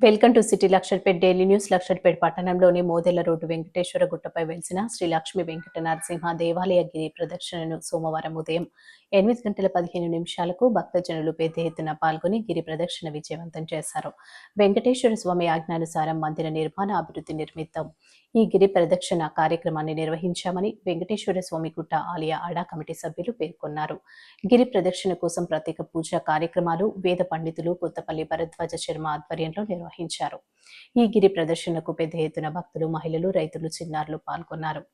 Welcome to city Luxettipet daily news Luxettipet పట్టణంలోని మోదెల road Venkateswara గుట్టపై వెలిసిన శ్రీ లక్ష్మీ వెంకట నరసింహ దేవాలయ గిరి ప్రదక్షిణను సోమవారం ఉదయం ఎనిమిది గంటల పదిహేను నిమిషాలకు భక్తజనులు పెద్ద ఎత్తున పాల్గొని గిరి ప్రదక్షిణ విజయవంతం చేశారు. వెంకటేశ్వర స్వామి ఆజ్ఞానుసారం మందిర నిర్మాణ అభివృద్ధి నిర్మిత్తం ఈ గిరి ప్రదక్షిణ కార్యక్రమాన్ని నిర్వహించామని వెంకటేశ్వర స్వామి గుట్ట ఆలయ అడా కమిటీ సభ్యులు పేర్కొన్నారు. గిరి ప్రదక్షిణ కోసం ప్రత్యేక పూజా కార్యక్రమాలు వేద పండితులు కొత్తపల్లి భరద్వాజ శర్మ ఆధ్వర్యంలో నిర్వహించారు. ఈ గిరి ప్రదర్శనకు పెద్ద ఎత్తున భక్తులు మహిళలు రైతులు చిన్నారులు పాల్గొన్నారు.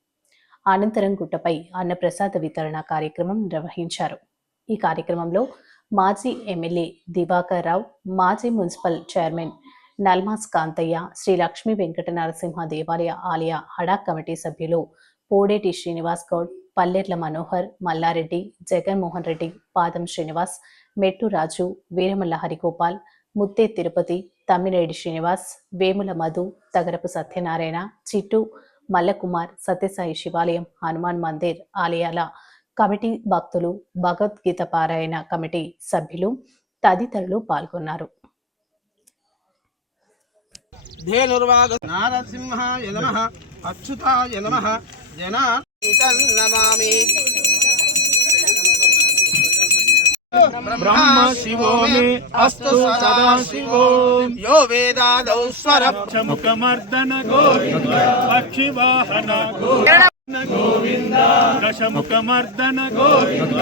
అనంతరం గుట్టపై అన్నప్రసాద వితరణ కార్యక్రమం నిర్వహించారు. ఈ కార్యక్రమంలో మాజీ ఎమ్మెల్యే దివాకర్ రావు మాజీ మున్సిపల్ చైర్మన్ నల్మాస్ కాంతయ్య శ్రీ లక్ష్మీ వెంకట నరసింహ దేవాలయ ఆలయ హడా కమిటీ సభ్యులు పోడేటి శ్రీనివాస్ గౌడ్ పల్లెర్ల మనోహర్ మల్లారెడ్డి జగన్మోహన్ రెడ్డి పాదం శ్రీనివాస్ మెట్టు రాజు వీరమల్ల హరిగోపాల్ ముత్తే తిరుపతి తమ్మినేడి శ్రీనివాస్ వేముల మధు తగరపు సత్యనారాయణ చిట్టు మల్లకుమార్ సత్యసాయి శివాలయం హనుమాన్ మందిర్ ఆలయాల కమిటీ భక్తులు భగవద్గీత పారాయణ కమిటీ సభ్యులు తదితరులు పాల్గొన్నారు. ధేనుర్వాగ నారసింహాయ నమ అచ్యుతాయ నమ జనా నమామి. శివో మే అస్తు సదా శివో యో వేదాదౌ స్వర చముఖమర్దన గోవింద పక్షివాహన గోవింద గోవింద దశముఖమర్దన గోవింద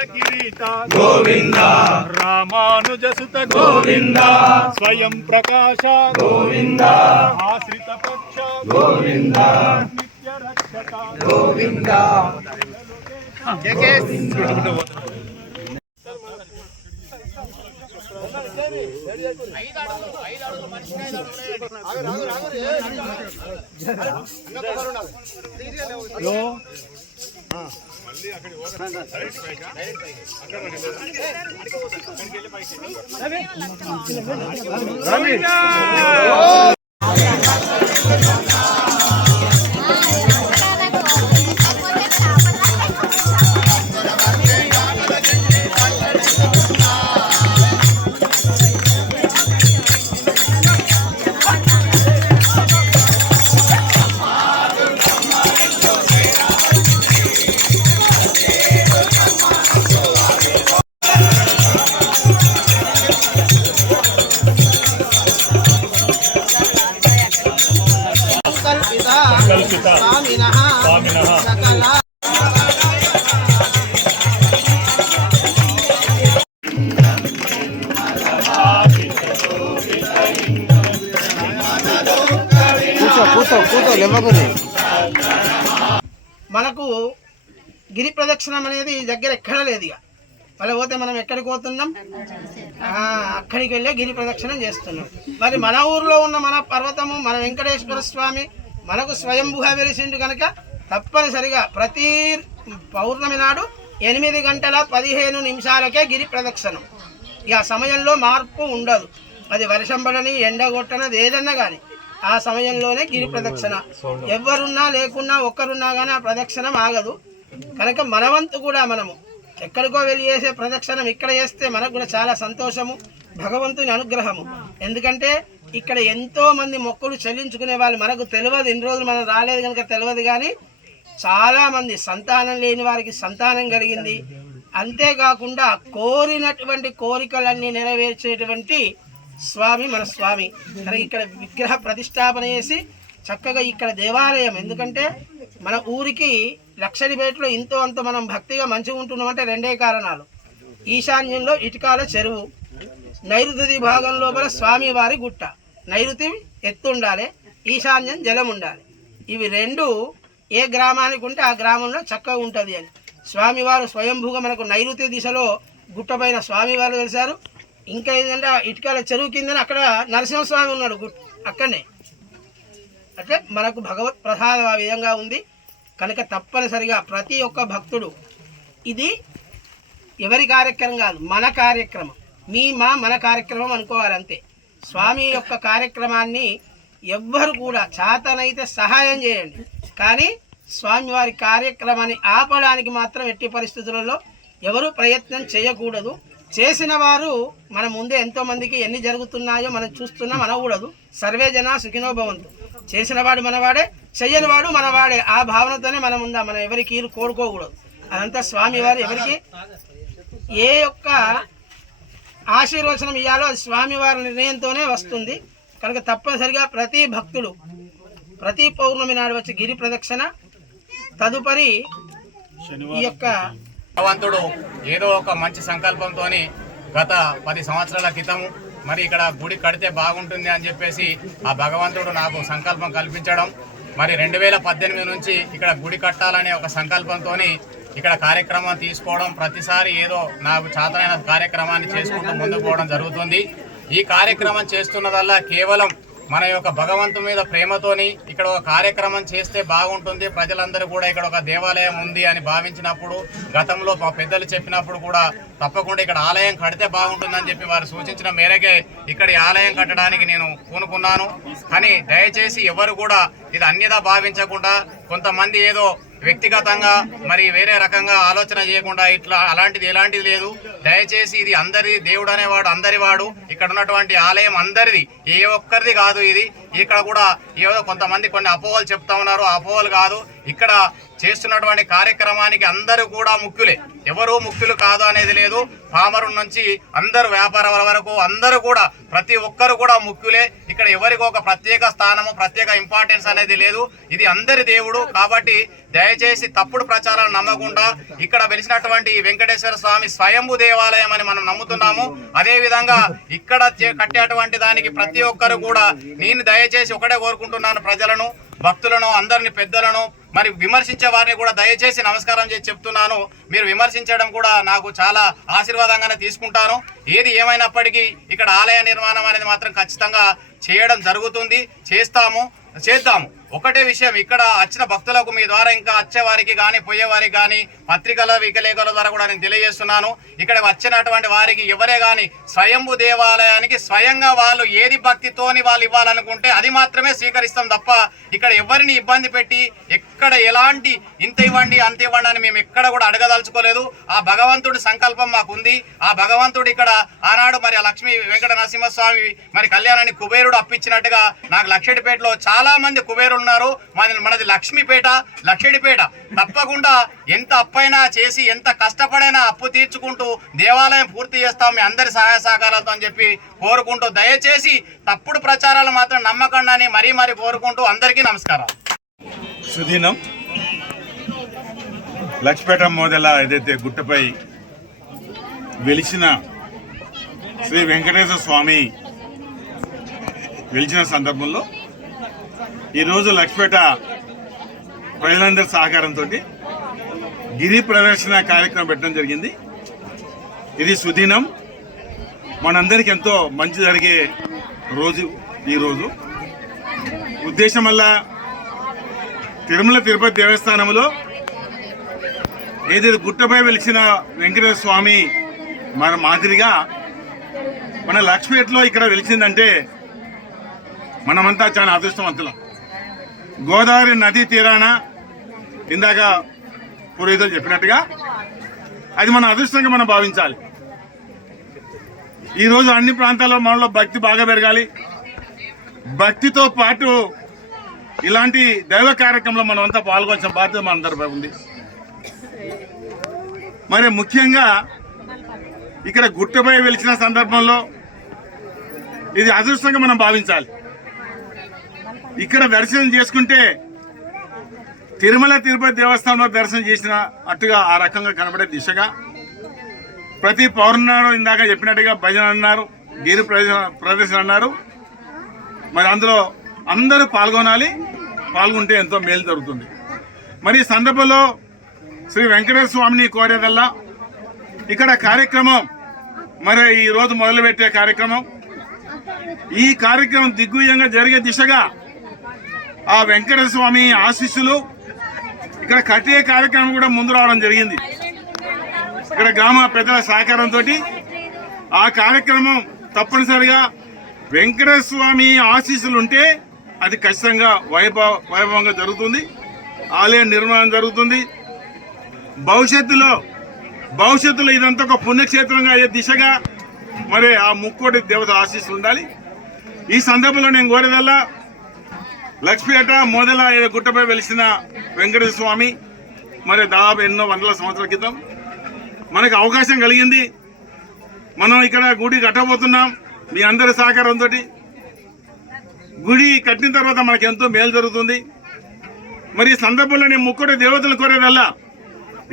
నివారణ గోవింద రత్న కిరీట గోవింద రామానుజసుత గోవింద స్వయం ప్రకాశ గోవింద ఆశ్రిత పక్ష గోవింద మనకు గిరి ప్రదక్షిణం అనేది దగ్గర ఎక్కడ లేదు ఇక. మళ్ళీ పోతే మనం ఎక్కడికి పోతున్నాం? అక్కడికి వెళ్ళే గిరి ప్రదక్షిణం చేస్తున్నాం. మరి మన ఊర్లో ఉన్న మన పర్వతము మన వెంకటేశ్వర స్వామి మనకు స్వయంభుగా వెలిసిండు కనుక తప్పనిసరిగా ప్రతి పౌర్ణమి నాడు ఎనిమిది గంటల పదిహేను నిమిషాలకే గిరి ప్రదక్షిణం. ఇక సమయంలో మార్పు ఉండదు. అది వర్షం పడని ఎండ కొట్టనది ఏదన్నా కానీ. ఆ సమయంలోనే గిరి ప్రదక్షిణ. ఎవరున్నా లేకున్నా ఒక్కరున్నా కానీ ఆ ప్రదక్షిణం ఆగదు. కనుక మనవంతు కూడా మనము ఎక్కడికో వెళ్ళి చేసే ప్రదక్షిణం ఇక్కడ చేస్తే మనకు కూడా చాలా సంతోషము భగవంతుని అనుగ్రహము. ఎందుకంటే ఇక్కడ ఎంతో మంది మొక్కులు చెల్లించుకునే వాళ్ళు మనకు తెలియదు ఇన్ని రోజులు మనం రాలేదు కనుక తెలియదు కానీ చాలామంది సంతానం లేని వారికి సంతానం కలిగింది. అంతేకాకుండా కోరినటువంటి కోరికలన్నీ నెరవేర్చేటువంటి స్వామి మన స్వామి. కనుక ఇక్కడ విగ్రహ ప్రతిష్టాపన చేసి చక్కగా ఇక్కడ దేవాలయం. ఎందుకంటే మన ఊరికి లక్షడిపేటలో ఇంతో అంత మనం భక్తిగా మంచిగా ఉంటున్నామంటే రెండే కారణాలు. ఈశాన్యంలో ఇటుకాల చెరువు నైరుతి భాగం లోపల స్వామివారి గుట్ట. నైరుతి ఎత్తు ఉండాలి ఈశాన్యం జలం ఉండాలి. ఇవి రెండు ఏ గ్రామానికి ఉంటే ఆ గ్రామంలో చక్కగా ఉంటుంది అని. స్వామివారు స్వయంభూగా మనకు నైరుతి దిశలో గుట్టపైన స్వామివారు వెలిసారు ఇంకా ఏంటంటే ఇటుకల చెరువు కింద అక్కడ నరసింహస్వామి ఉన్నాడు అక్కడనే అంటే మనకు భగవత్ ప్రసాదం ఆ విధంగా ఉంది. కనుక తప్పనిసరిగా ప్రతి ఒక్క భక్తుడు ఇది ఎవరి కార్యక్రమం కాదు మన కార్యక్రమం. మీ మా మన కార్యక్రమం అనుకోవాలి అంతే. స్వామి యొక్క కార్యక్రమాన్ని ఎవ్వరు కూడా చాతనైతే సహాయం చేయండి. కానీ స్వామివారి కార్యక్రమాన్ని ఆపడానికి మాత్రం ఎట్టి పరిస్థితులలో ఎవరు ప్రయత్నం చేయకూడదు. చేసిన వారు మన ముందే ఎంతో మందికి ఎన్ని జరుగుతున్నాయో మనం చూస్తున్నాం అనకూడదు సర్వే జన సుఖినో భవంతు. చేసిన వాడు మనవాడే చెయ్యని వాడు మనవాడే. ఆ భావనతోనే మనం ఉందా. మనం ఎవరికి కోరుకోకూడదు. అదంతా స్వామివారు ఎవరికి ఏ యొక్క ఆశీర్వచనం ఇవ్వాలో అది స్వామివారి నిర్ణయంతోనే వస్తుంది. కనుక తప్పనిసరిగా ప్రతి భక్తుడు ప్రతి పౌర్ణమి నాడు వచ్చి గిరి ప్రదక్షిణ తదుపరి ఈ యొక్క భగవంతుడు ఏదో ఒక మంచి సంకల్పంతో గత పది సంవత్సరాల క్రితం మరి ఇక్కడ గుడి కడితే బాగుంటుంది అని చెప్పేసి ఆ భగవంతుడు నాకు సంకల్పం కల్పించడం మరి రెండు వేల పద్దెనిమిది నుంచి ఇక్కడ గుడి కట్టాలనే ఒక సంకల్పంతో ఇక్కడ కార్యక్రమం తీసుకోవడం ప్రతిసారి ఏదో నాకు చాతనైన కార్యక్రమాన్ని చేసుకుంటూ ముందుకు పోవడం జరుగుతుంది. ఈ కార్యక్రమం చేస్తున్నదల్లా కేవలం మన యొక్క భగవంతు మీద ప్రేమతోని ఇక్కడ ఒక కార్యక్రమం చేస్తే బాగుంటుంది. ప్రజలందరూ కూడా ఇక్కడ ఒక దేవాలయం ఉంది అని భావించినప్పుడు గతంలో మా పెద్దలు చెప్పినప్పుడు కూడా తప్పకుండా ఇక్కడ ఆలయం కడితే బాగుంటుందని చెప్పి వారు సూచించిన మేరకే ఇక్కడ ఈ ఆలయం కట్టడానికి నేను పూనుకున్నాను. కానీ దయచేసి ఎవరు కూడా ఇది అన్యదా భావించకుండా కొంతమంది ఏదో వ్యక్తిగతంగా మరి వేరే రకంగా ఆలోచన చేయకుండా ఇట్లా అలాంటిది ఎలాంటిది లేదు. దయచేసి ఇది అందరి దేవుడు అనేవాడు అందరి వాడు ఇక్కడ ఉన్నటువంటి ఆలయం అందరిది. ఏ ఒక్కరిది కాదు ఇది. ఇక్కడ కూడా ఏదో కొంతమంది కొన్ని అపోహలు చెప్తా ఉన్నారు. అపోహలు కాదు. ఇక్కడ చేస్తున్నటువంటి కార్యక్రమానికి అందరూ కూడా ముఖ్యులే. ఎవరు ముఖ్యులు కాదు అనేది లేదు. పామరు నుంచి అందరు వ్యాపారాల వరకు అందరూ కూడా ప్రతి ఒక్కరు కూడా ముఖ్యులే. ఇక్కడ ఎవరికి ఒక ప్రత్యేక స్థానము ప్రత్యేక ఇంపార్టెన్స్ అనేది లేదు. ఇది అందరి దేవుడు. కాబట్టి దయచేసి తప్పుడు ప్రచారాలు నమ్మకుండా ఇక్కడ వెలిసినటువంటి వెంకటేశ్వర స్వామి స్వయంభు దేవాలయం అని మనం నమ్ముతున్నాము. అదేవిధంగా ఇక్కడ చే- కట్టేటువంటి దానికి ప్రతి ఒక్కరు కూడా నేను దయచేసి ఒకటే కోరుకుంటున్నాను ప్రజలను భక్తులను అందరిని పెద్దలను మరి విమర్శించే వారిని కూడా దయచేసి నమస్కారం చేసి చెప్తున్నాను. మీరు విమర్శించడం కూడా నాకు చాలా ఆశీర్వాదంగానే తీసుకుంటాను. ఏది ఏమైనప్పటికీ ఇక్కడ ఆలయ నిర్మాణం అనేది మాత్రం ఖచ్చితంగా చేయడం జరుగుతుంది. చేస్తాము చేద్దాము. ఒకటే విషయం ఇక్కడ వచ్చిన భక్తులకు మీ ద్వారా ఇంకా వచ్చే వారికి కానీ పోయేవారికి కానీ పత్రికల వికలేఖల ద్వారా కూడా నేను తెలియజేస్తున్నాను. ఇక్కడ వచ్చినటువంటి వారికి ఎవరే కానీ స్వయంభు దేవాలయానికి స్వయంగా వాళ్ళు ఏది భక్తితోని వాళ్ళు ఇవ్వాలనుకుంటే అది మాత్రమే స్వీకరిస్తాం తప్ప ఇక్కడ ఎవరిని ఇబ్బంది పెట్టి ఎక్కడ ఎలాంటి ఇంత ఇవ్వండి అంత ఇవ్వండి అని మేము ఎక్కడ కూడా అడగదలుచుకోలేదు. ఆ భగవంతుడి సంకల్పం మాకుంది. ఆ భగవంతుడు ఇక్కడ ఆనాడు మరి ఆ లక్ష్మీ వెంకట నరసింహస్వామి మరి కళ్యాణాన్ని కుబేరుడు అప్పించినట్టుగా నాకు లక్షడిపేటలో చాలా మంది కుబేరులు ఉన్నారు. మనది మనది లక్ష్మీపేట లక్షడిపేట. తప్పకుండా ఎంత అప్పైనా చేసి ఎంత కష్టపడైనా అప్పు తీర్చుకుంటూ దేవాలయం పూర్తి చేస్తాం. మీ అందరి సహాయ సహకారాలతో అని చెప్పి కోరుకుంటూ దయచేసి తప్పుడు ప్రచారాలు మాత్రం నమ్మకండి అని మరీ మరీ కోరుకుంటూ అందరికీ నమస్కారం. సుదీనం లక్ష్మీపేట మోదెల ఏదైతే గుట్టపై వెలిసిన శ్రీ వెంకటేశ్వర స్వామి వెలిచిన సందర్భంలో ఈరోజు లక్ష్పేట ప్రజలందరి సహకారంతో గిరి ప్రదర్శన కార్యక్రమం పెట్టడం జరిగింది. ఇది సుదినం. మనందరికి ఎంతో మంచి జరిగే రోజు ఈరోజు ఉద్దేశం వల్ల తిరుమల తిరుపతి దేవస్థానంలో ఏదైతే గుట్టపై వెలిసిన వెంకటేశ్వర స్వామి మన మాదిరిగా మన లక్ష్మీపేటలో ఇక్కడ వెలిసిందంటే మనమంతా చాలా అదృష్టవంతులం. గోదావరి నదీ తీరాన ఇందాక పూర్వీకులు చెప్పినట్టుగా అది మన అదృష్టంగా మనం భావించాలి. ఈరోజు అన్ని ప్రాంతాల్లో మనలో భక్తి బాగా పెరగాలి. భక్తితో పాటు ఇలాంటి దైవ కార్యక్రమంలో మనం అంతా పాల్గొల్సిన బాధ్యత మనందరిపై ఉంది. మరి ముఖ్యంగా ఇక్కడ గుట్టపై వెలిచిన సందర్భంలో ఇది అదృష్టంగా మనం భావించాలి. ఇక్కడ దర్శనం చేసుకుంటే తిరుమల తిరుపతి దేవస్థానంలో దర్శనం చేసిన అట్టుగా ఆ రకంగా కనబడే దిశగా ప్రతి పౌర్ణాడు ఇందాక చెప్పినట్టుగా భజన అన్నారు గిరి ప్రదర్శన ప్రదర్శన అన్నారు. మరి అందులో అందరూ పాల్గొనాలి పాల్గొంటే ఎంతో మేలు జరుగుతుంది. మరి ఈ సందర్భంలో శ్రీ వెంకటేశ్వర స్వామిని కోరేదల్లా ఇక్కడ కార్యక్రమం మరి ఈరోజు మొదలుపెట్టే కార్యక్రమం. ఈ కార్యక్రమం దిగ్విజయంగా జరిగే దిశగా ఆ వెంకటస్వామి స్వామి ఆశీస్సులు. ఇక్కడ కట్టే కార్యక్రమం కూడా ముందు రావడం జరిగింది. ఇక్కడ గ్రామ పెద్దల సహకారంతో ఆ కార్యక్రమం తప్పనిసరిగా వెంకటస్వామి ఆశీస్సులు ఉంటే అది ఖచ్చితంగా వైభవ వైభవంగా జరుగుతుంది. ఆలయ నిర్మాణం జరుగుతుంది. భవిష్యత్తులో భవిష్యత్తులో ఇదంతా ఒక పుణ్యక్షేత్రంగా అయ్యే దిశగా మరి ఆ ముక్కోటి దేవత ఆశీస్సులు ఉండాలి. ఈ సందర్భంలో నేను కోరేదల్లా లక్ష్మీపేట మొదల గుట్టపై వెలిసిన వెంకటేశ్వర స్వామి మరి దాదాపు ఎన్నో వందల సంవత్సరాల క్రితం. మనకు అవకాశం కలిగింది. మనం ఇక్కడ గుడి కట్టబోతున్నాం మీ అందరి సహకారంతో గుడి కట్టిన తర్వాత మనకు ఎంతో మేలు జరుగుతుంది. మరి ఈ సందర్భంలో నేను ముక్కటి దేవతలు కోరేదల్లా.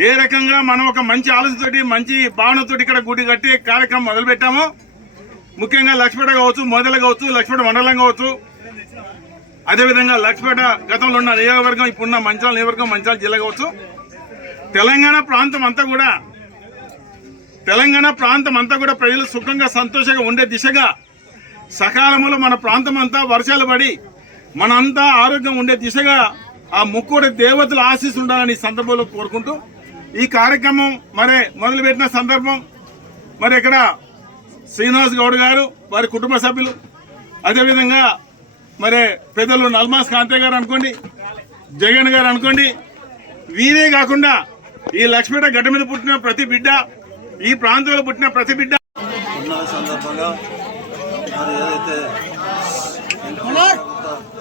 ఏ రకంగా మనం ఒక మంచి ఆలోచనతోటి మంచి భావనతో ఇక్కడ గుడి కట్టి కార్యక్రమం మొదలుపెట్టాము ముఖ్యంగా లక్ష్మీపేట కావచ్చు మొదల కావచ్చు లక్ష్మీపేట మండలం కావచ్చు అదేవిధంగా లక్ష్మీపేట గతంలో ఉన్న నియోజకవర్గం ఇప్పుడున్న మంచాల నియోజకవర్గం మంచాల జిల్లా కావచ్చు. తెలంగాణ ప్రాంతం అంతా కూడా తెలంగాణ ప్రాంతం అంతా కూడా ప్రజలు సుఖంగా సంతోషంగా ఉండే దిశగా సకాలంలో మన ప్రాంతం అంతా వర్షాలు పడి మనంతా ఆరోగ్యం ఉండే దిశగా ఆ ముక్కోడి దేవతల ఆశీస్సు ఉండాలని ఈ సందర్భంలో కోరుకుంటూ ఈ కార్యక్రమం మరి మొదలుపెట్టిన సందర్భం మరి ఇక్కడ శ్రీనివాస్ గౌడ్ గారు వారి కుటుంబ సభ్యులు అదేవిధంగా మరి పెద్దలు నల్మాస్ కాంతే గారు అనుకోండి జగన్ గారు అనుకోండి వీరే కాకుండా ఈ లక్ష్మీపేట గడ్డ మీద పుట్టిన ప్రతి బిడ్డ ఈ ప్రాంతంలో పుట్టిన ప్రతి బిడ్డ. సందర్భంగా మరి ఏదైతే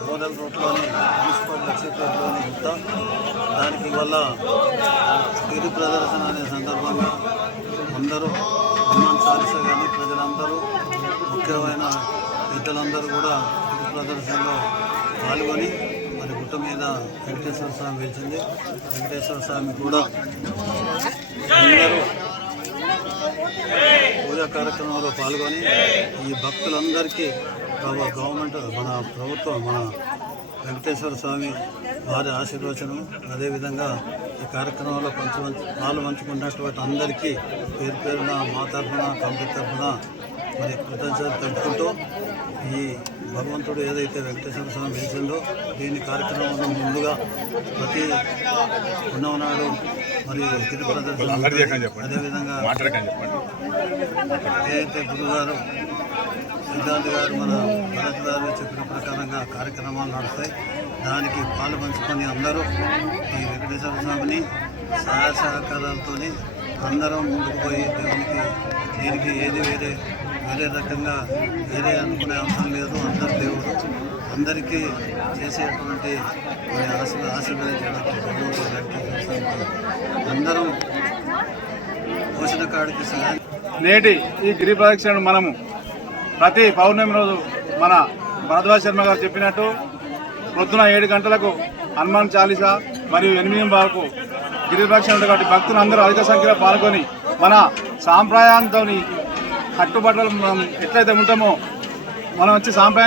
మోడల్ రోడ్లోని మున్సిపల్ లక్ష్మీపేటలోని గుట్ట దానికి వల్ల గిరి ప్రదర్శన అనే సందర్భంగా అందరూ హనుమాన్ కానీ ప్రజలందరూ ముఖ్యమైన పెద్దలందరూ కూడా చిత్ర ప్రదర్శనలో పాల్గొని మరి గుట్ట మీద వెంకటేశ్వర స్వామి వెలిచింది వెంకటేశ్వర స్వామి కూడా అందరూ పూజా కార్యక్రమంలో పాల్గొని ఈ భక్తులందరికీ ప్రభు- గవర్నమెంట్ మన ప్రభుత్వం మన వెంకటేశ్వర స్వామి వారి ఆశీర్వచనం అదేవిధంగా ఈ కార్యక్రమంలో పంచ పాలు పంచుకున్నటువంటి అందరికీ పేరు పేరున మా తరఫున కంపెనీ తరఫున మరి కృతజ్ఞతలు తెలుపుకుంటూ ఈ భగవంతుడు ఏదైతే వెంకటేశ్వర స్వామి వేసిందో దీని కార్యక్రమంలో ముందుగా ప్రతి ఉన్నవనాడు మరి గిరి ప్రదర్శన అదేవిధంగా ఏదైతే గురుగారు సిద్ధాంత్ గారు మన భరత్ గారు చెప్పిన ప్రకారంగా కార్యక్రమాలు నడుస్తాయి. దానికి పాలు పంచుకొని అందరూ ఈ వెంకటేశ్వర స్వామిని సహాయ సహకారాలతో అందరం ముందుకు పోయి దేవునికి దీనికి ఏది వేరే వేరే రకంగా వేరే అనుకునే అవసరం లేదు. అందరు దేవుడు. అందరికీ చేసేటువంటి మరి ఆశ ఆశీర్వదించడానికి అందరం పోషణ కాడికి నేటి ఈ గిరి ప్రదక్షిణను మనము ప్రతి పౌర్ణమి రోజు మన భరద్వాజ్ శర్మ గారు చెప్పినట్టు పొద్దున ఏడు గంటలకు హనుమాన్ చాలీసా మరియు ఎనిమిది వరకు గిరి ప్రదక్షిణ కాబట్టి భక్తులు అందరూ అధిక సంఖ్యలో పాల్గొని మన సాంప్రదాయంతో కట్టుబట్టలు మనం ఎట్లయితే ఉంటామో మనం వచ్చి సాంప్రదాయం